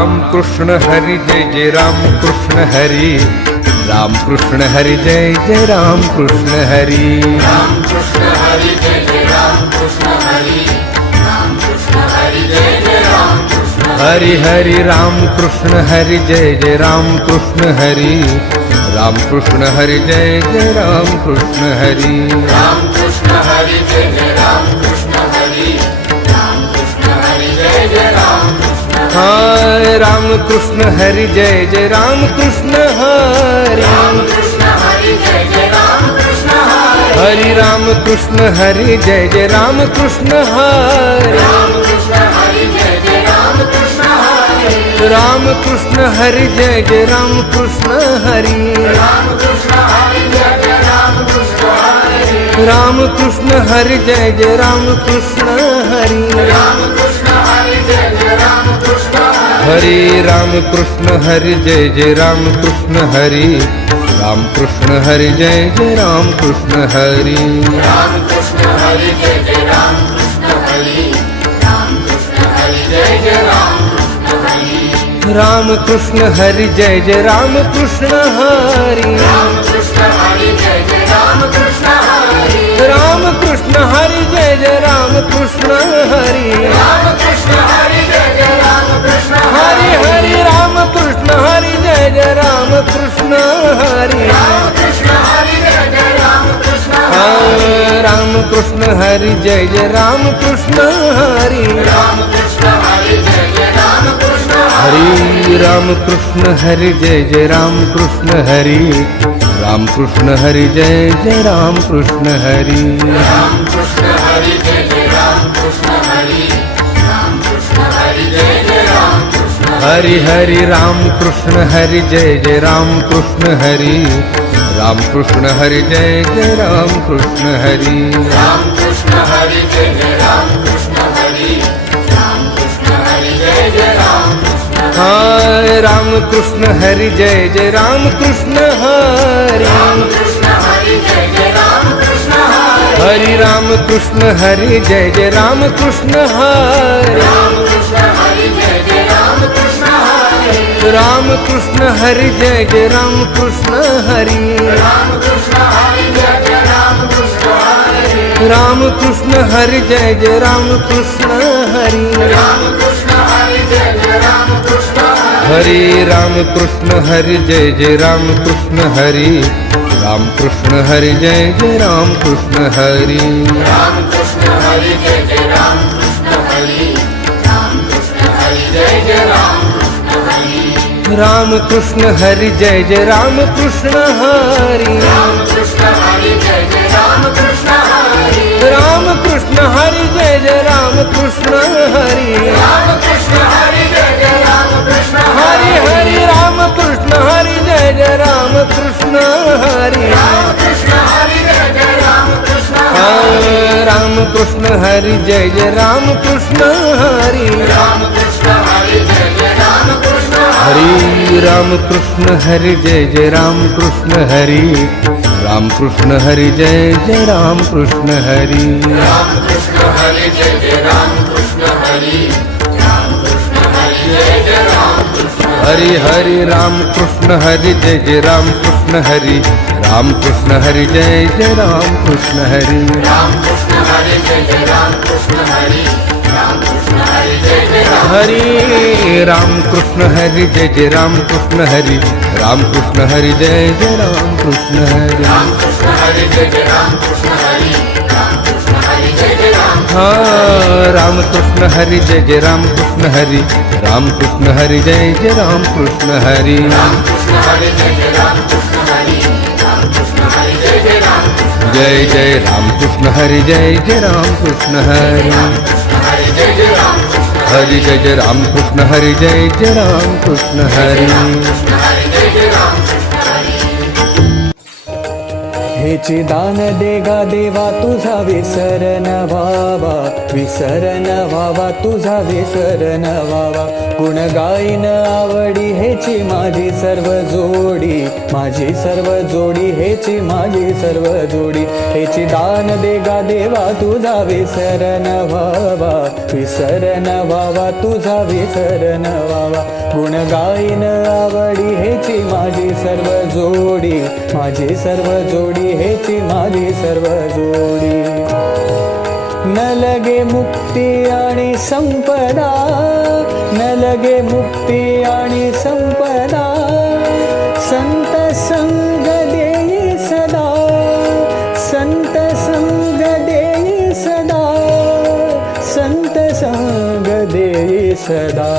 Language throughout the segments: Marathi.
राम कृष्ण हरी जय जय राम कृष्ण हरी राम कृष्ण हरी जय जय राम कृष्ण हरी राम कृष्ण हरी जय जय राम कृष्ण हरी राम कृष्ण हरी जय जय राम कृष्ण हरि हरि राम कृष्ण हरि जय जय राम कृष्ण हरि राम कृष्ण हरि जय जय राम कृष्ण हरि राम कृष्ण हरी जय जय राम कृष्ण हरी राम कृष्ण हरी जय जय राम कृष्ण हाय राम कृष्ण हरि जय जय राम कृष्ण हरि राम कृष्ण हरी जय जय राम कृष्ण हरी हरि राम कृष्ण हरि जय जय राम कृष्ण हरि राम कृष्ण हरी जय जय राम कृष्ण हरी राम कृष्ण हरि जय जय राम कृष्ण हरि राम कृष्ण हरी जय जय राम कृष्ण हरी राम कृष्ण हरि जय जय राम कृष्ण हरि राम कृष्ण हरी जय जय राम कृष्ण हरि राम कृष्ण हरि जय जय राम कृष्ण हरि राम कृष्ण हरि जय जय राम कृष्ण हरि राम कृष्ण हरी जय जय राम कृष्ण हरी राम कृष्ण हरी जय जय राम कृष्ण हरी राम कृष्ण हरि जय जय राम कृष्ण हरि राम कृष्ण हरी जय जय राम कृष्ण हरी राम कृष्ण हरि जय जय राम कृष्ण हरि राम कृष्ण हरी जय जय राम कृष्ण हरि हरि राम कृष्ण हरि जय जय राम कृष्ण हरि राम कृष्ण हरी जय जय राम कृष्ण राम कृष्ण हरि जय जय राम कृष्ण हरि राम कृष्ण हरी जय जय राम कृष्ण हरि राम कृष्ण हरि जय जय राम कृष्ण हरि राम कृष्ण हरि जय जय राम कृष्ण हरि राम कृष्ण हरी जय जय राम कृष्ण हरी राम कृष्ण हरी जय जय राम कृष्ण हरि हरि राम कृष्ण हरि जय जय राम कृष्ण हरि राम कृष्ण हरि जय जय राम कृष्ण हरि राम कृष्ण हरी जय जय राम कृष्ण हरी राम कृष्ण हरी जय जय राम कृष्ण हाय राम कृष्ण हरि जय जय राम कृष्ण हरि राम कृष्ण हरी जय जय राम कृष्ण हरी हरि राम कृष्ण हरि जय जय राम कृष्ण हरि राम कृष्ण हरी जय जय राम कृष्ण हरी राम कृष्ण हरि जय जय राम कृष्ण हरि राम कृष्ण हरी जय जय राम कृष्ण हरी राम कृष्ण हरि जय जय राम कृष्ण हरि राम कृष्ण हरी जय जय राम कृष्ण हरि राम कृष्ण हरि जय जय राम कृष्ण हरि राम कृष्ण हरि जय जय राम कृष्ण हरि राम कृष्ण हरी जय जय राम कृष्ण हरी राम कृष्ण हरी जय जय राम कृष्ण हरी राम कृष्ण हरि जय जय राम कृष्ण हरि राम कृष्ण हरी जय जय राम कृष्ण हरी राम कृष्ण हरि जय जय राम कृष्ण हरि राम कृष्ण हरी जय जय राम कृष्ण हरि हरि राम कृष्ण हरि जय जय राम कृष्ण हरि राम कृष्ण हरी जय जय राम कृष्ण राम कृष्ण हरि जय जय राम कृष्ण हरि राम कृष्ण हरी जय जय राम कृष्ण हरि राम कृष्ण हरि जय जय राम कृष्ण हरि राम कृष्ण हरि जय जय राम कृष्ण हरि राम कृष्ण हरी जय जय राम कृष्ण हरी राम कृष्ण हरी जय जय राम कृष्ण हरि हरि राम कृष्ण हरि जय जय राम कृष्ण हरि राम कृष्ण हरि जय जय राम कृष्ण हरि राम कृष्ण हरी जय जय राम कृष्ण हरी राम कृष्ण हरी जय जय राम हरि राम कृष्ण हरि जय जय राम कृष्ण हरि राम कृष्ण हरि जय जय राम कृष्ण हरि राम कृष्ण हरी जय जय राम कृष्ण हरी राम कृष्ण हरी जय जय राम हाँ राम कृष्ण हरि जय जय राम कृष्ण हरि राम कृष्ण हरि जय जय राम कृष्ण हरि राम कृष्ण हरी जय जय राम कृष्ण हरी राम कृष्ण हरी जय जय राम कृष्ण जय जय राम कृष्ण हरि जय जय राम कृष्ण हरि कृष्ण हरी जय जय राम कृष्ण हरि जय जय राम कृष्ण हरि जय जय राम कृष्ण हरि कृष्ण हरी जय जय राम कृष्ण हरी हेचे दान देगा देवा तुझा विसर न व्हावा तुझा विसर न व्हावा गुण गाईन आवडी हेची माझी सर्व जोडी हेची माझी सर्व जोडी हेची दान देगा देवा तुझा विसर न व्हावा विसरन व्हावा तुझा विसरन व्हावा गुण गाईन आवडी हेची माझी सर्व जोडी माझी सर्व जोडी हेची माझी सर्व जोडी न लगे मुक्ती आणि संपदा न लगे मुक्ती आणि संपदा संत संग देई सदा संत संग देई सदा संत संग देई सदा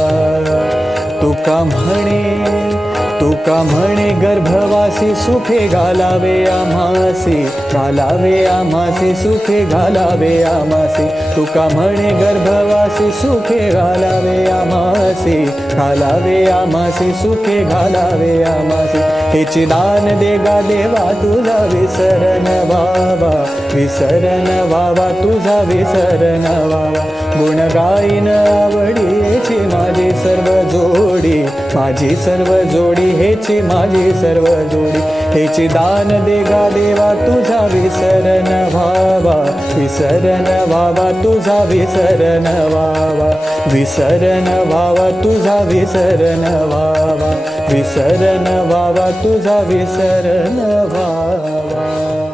तुका म्हणे गर्भवासी सुखे घालावे आम्हासी सुखे घालावे आम्हासी तुका म्हणे गर्भवासी सुखे घालावे आम्हासी सुखे घालावे आम्हासी हेची दान देगा देवा तुझा विसरन व्हावा तुझा विसरन व्हावा गुण गाईन आवडी हेची माझी सर्व जोडी माझी सर्व जोडी हेची माझी सर्व जोडी हेची दान देगा देवा तुझा विसरन व्हावा तुझा विसरन व्हावा तुझा विसरन व्हावा तुझा विसरन व्हावा